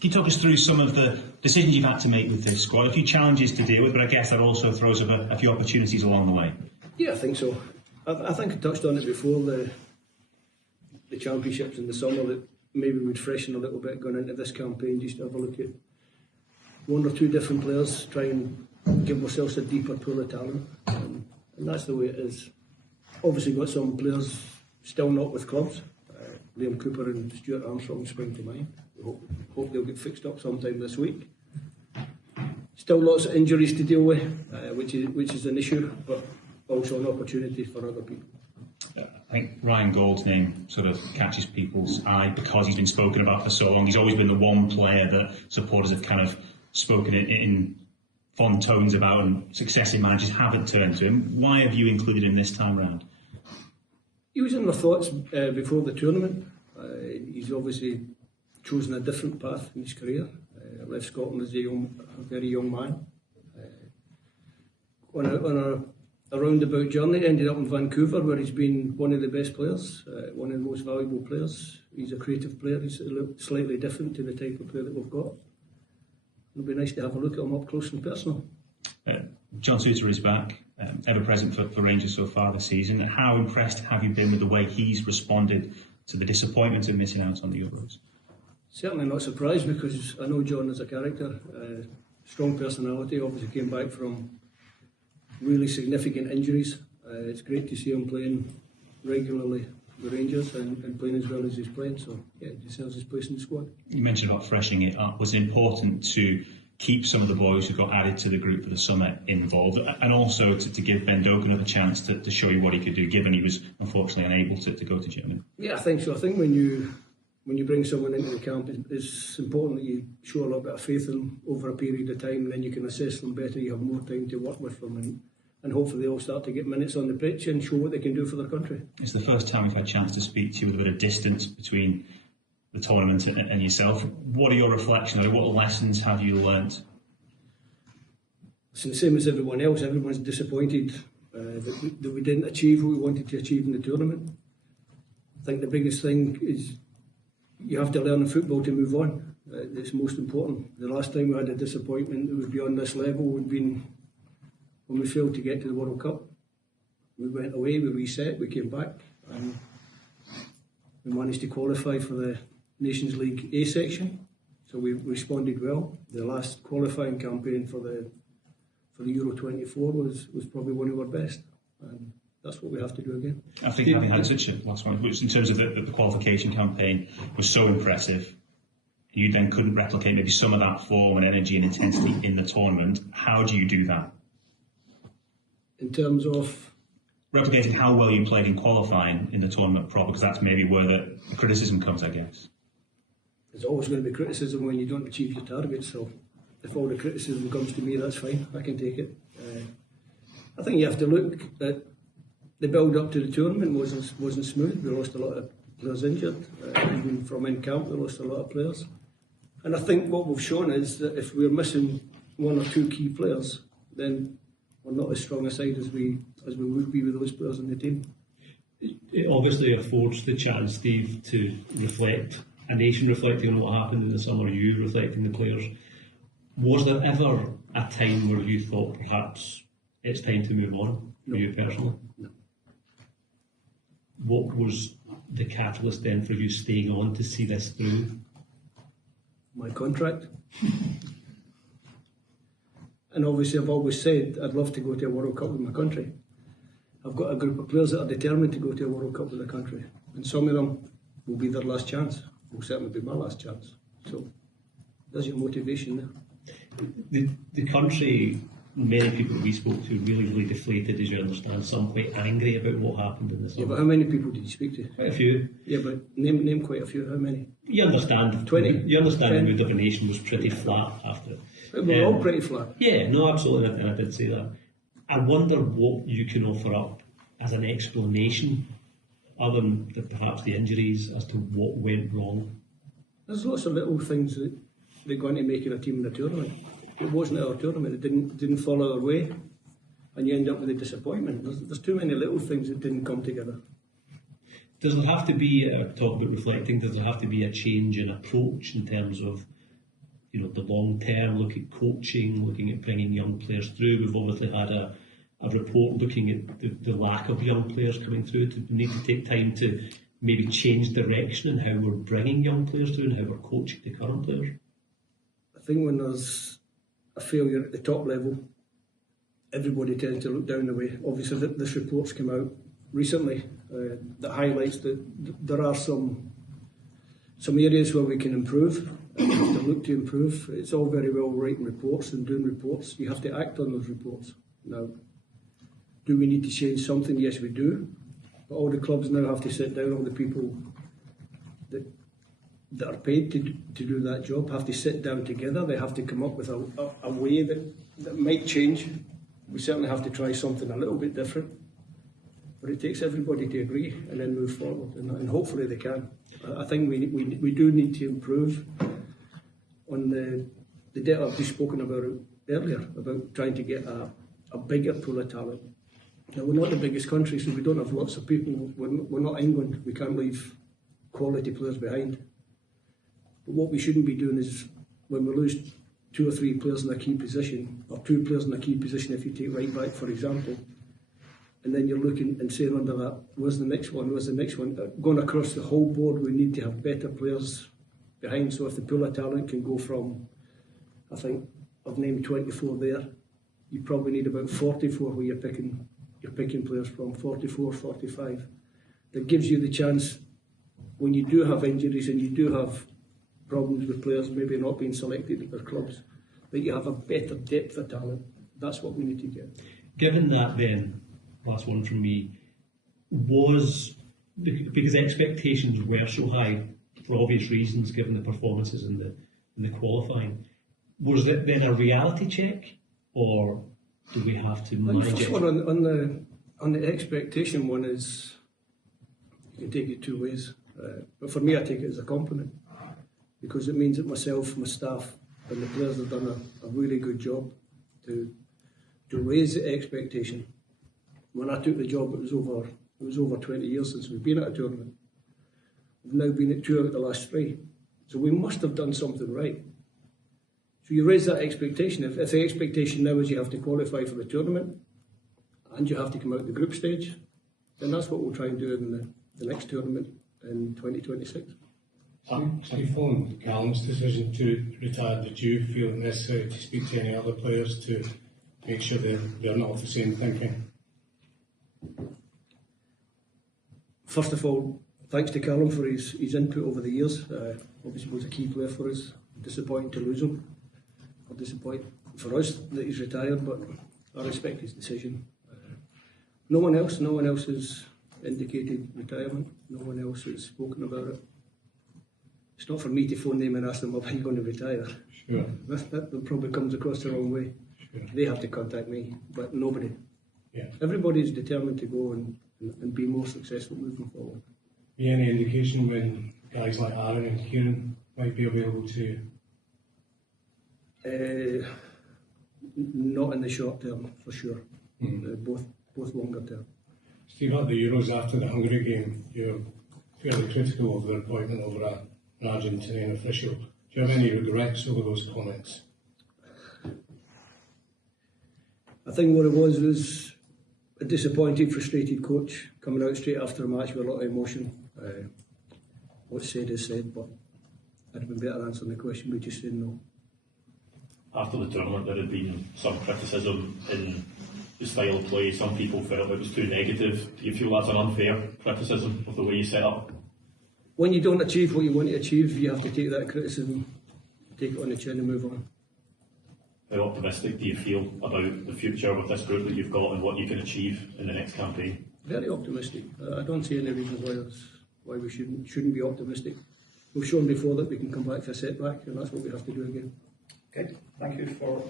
Can you talk us through some of the decisions you've had to make with this squad? A few challenges to deal with, but I guess that also throws up a few opportunities along the way. Yeah, I think so. I think I touched on it before, the championships in the summer, that maybe we'd freshen a little bit going into this campaign, just to have a look at one or two different players, try and give ourselves a deeper pool of talent. And that's the way it is. Obviously got some players still not with clubs. Liam Cooper and Stuart Armstrong spring to mind. We hope they'll get fixed up sometime this week. Still lots of injuries to deal with, which is an issue, but also an opportunity for other people. I think Ryan Gauld's name sort of catches people's eye because he's been spoken about for so long. He's always been the one player that supporters have kind of spoken in fond tones about, and successive managers haven't turned to him. Why have you included him this time round? He was in our thoughts before the tournament. He's obviously chosen a different path in his career. Left Scotland as a very young man. On a roundabout journey, ended up in Vancouver, where he's been one of the best players, one of the most valuable players. He's a creative player. He's slightly different to the type of player that we've got. It'll be nice to have a look at him up close and personal. John Souttar is back, ever present for Rangers so far this season. How impressed have you been with the way he's responded to the disappointment of missing out on the Euros? Certainly not surprised, because I know John as a character, strong personality, obviously came back from really significant injuries. It's great to see him playing regularly with Rangers and playing as well as he's playing, so yeah, he deserves his place in the squad. You mentioned about freshening it up. Was it important to keep some of the boys who got added to the group for the summer involved, and also to give Ben Doak another chance to show you what he could do, given he was unfortunately unable to go to Germany? Yeah, I think so. I think when you bring someone into the camp, it's important that you show a little bit of faith in them over a period of time, and then you can assess them better. You have more time to work with them, and hopefully they all start to get minutes on the pitch and show what they can do for their country. It's the first time we've had a chance to speak to you with a bit of distance between the tournament and yourself. What are your reflections? What lessons have you learnt? It's the same as everyone else. Everyone's disappointed that we didn't achieve what we wanted to achieve in the tournament. I think the biggest thing is you have to learn in football to move on. It's most important. The last time we had a disappointment that was beyond this level would have been when we failed to get to the World Cup. We went away, we reset, we came back, and we managed to qualify for the Nations League A section. So we responded well. The last qualifying campaign for the Euro 24 was probably one of our best, and that's what we have to do again. I think having had such a last one, which in terms of the qualification campaign was so impressive, you then couldn't replicate maybe some of that form and energy and intensity in the tournament. How do you do that? In terms of replicating how well you played in qualifying in the tournament proper, because that's maybe where the criticism comes, I guess. There's always going to be criticism when you don't achieve your targets, so if all the criticism comes to me, that's fine, I can take it. I think you have to look at the build up to the tournament wasn't smooth. We lost a lot of players injured, even from in camp we lost a lot of players. And I think what we've shown is that if we're missing one or two key players, then we're not as strong a side as we would be with those players in the team. It obviously affords the chance, Steve, to reflect, a nation reflecting on what happened in the summer, you reflecting the players. Was there ever a time where you thought perhaps it's time to move on, for you personally? No. What was the catalyst then for you staying on to see this through? My contract. And obviously I've always said I'd love to go to a World Cup with my country. I've got a group of players that are determined to go to a World Cup with their country, and some of them will be their last chance. Will certainly be my last chance. So there's your motivation there. The country, many people that we spoke to, really deflated, as you understand, some quite angry about what happened in the summer. Yeah, but how many people did you speak to? Quite a few. Yeah, but name quite a few. How many? You understand. 20. You understand 10. the mood of a nation was pretty flat after it. We're all pretty flat. Yeah, no, absolutely, and I did say that. I wonder what you can offer up as an explanation, other than perhaps the injuries, as to what went wrong. There's lots of little things that they're going to make in a team in a tournament. It wasn't our tournament. It didn't follow our way, and you end up with a disappointment. There's too many little things that didn't come together. Does there have to be, talk about reflecting, does there have to be a change in approach in terms of the long term, look at coaching, looking at bringing young players through. We've obviously had a report looking at the lack of young players coming through. We need to take time to maybe change direction in how we're bringing young players through and how we're coaching the current players. I think when there's a failure at the top level, everybody tends to look down the way. Obviously, this report's come out recently that highlights that there are some areas where we can improve. We have to look to improve. It's all very well writing reports and doing reports. You have to act on those reports. Now, do we need to change something? Yes, we do. But all the clubs now have to sit down, all the people that are paid to do that job have to sit down together. They have to come up with a way that might change. We certainly have to try something a little bit different. But it takes everybody to agree and then move forward, and hopefully they can. I think we do need to improve on the debt I've just spoken about earlier, about trying to get a bigger pool of talent. Now, we're not the biggest country, so we don't have lots of people. We're not England. We can't leave quality players behind. But what we shouldn't be doing is, when we lose 2 or 3 players in a key position, or 2 players in a key position if you take right back, for example, and then you're looking and saying under that, where's the next one, where's the next one? Going across the whole board, we need to have better players behind. So if the pool of talent can go from, I think, I've named 24 there, you probably need about 44 where you're picking players from, 44, 45. That gives you the chance, when you do have injuries and you do have problems with players maybe not being selected at their clubs, that you have a better depth of talent. That's what we need to get. Given that then, last one from me, because expectations were so high for obvious reasons given the performances in the qualifying, was it then a reality check, or do we have to manage it? The first one on the expectation one is, you can take it 2 ways, but for me I take it as a compliment, because it means that myself, my staff and the players have done a really good job to raise the expectation. When I took the job, it was over 20 years since we've been at a tournament. We've now been at 2 out of the last 3. So we must have done something right. So you raise that expectation. If the expectation now is you have to qualify for the tournament and you have to come out the group stage, then that's what we'll try and do in the next tournament in 2026. Steve, following Callum's decision to retire, did you feel it necessary to speak to any other players to make sure they're not of the same thinking? First of all, thanks to Callum for his input over the years. Obviously, he was a key player for us. Disappointing to lose him. Or disappointing for us that he's retired, but I respect his decision. No one else has indicated retirement. No one else has spoken about it. It's not for me to phone them and ask them, are you going to retire? Sure. That probably comes across the wrong way. Sure. They have to contact me, but nobody. Yeah. Everybody's determined to go and be more successful moving forward. Be any indication when guys like Aaron and Kieran might be available to you? Not in the short term, for sure. Both longer term. Steve, at the Euros after the Hungary game, you're fairly critical of their appointment over an Argentinian official. Do you have any regrets over those comments? I think what it was a disappointed, frustrated coach coming out straight after a match with a lot of emotion. What's said is said, but I'd have been better answering the question by just saying no. After the tournament, there had been some criticism in the style of play. Some people felt it was too negative. Do you feel that's an unfair criticism of the way you set up? When you don't achieve what you want to achieve, you have to take that criticism, take it on the chin and move on. How optimistic do you feel about the future with this group that you've got and what you can achieve in the next campaign? Very optimistic. I don't see any reason why we shouldn't be optimistic. We've shown before that we can come back for a setback, and that's what we have to do again. Okay, thank you for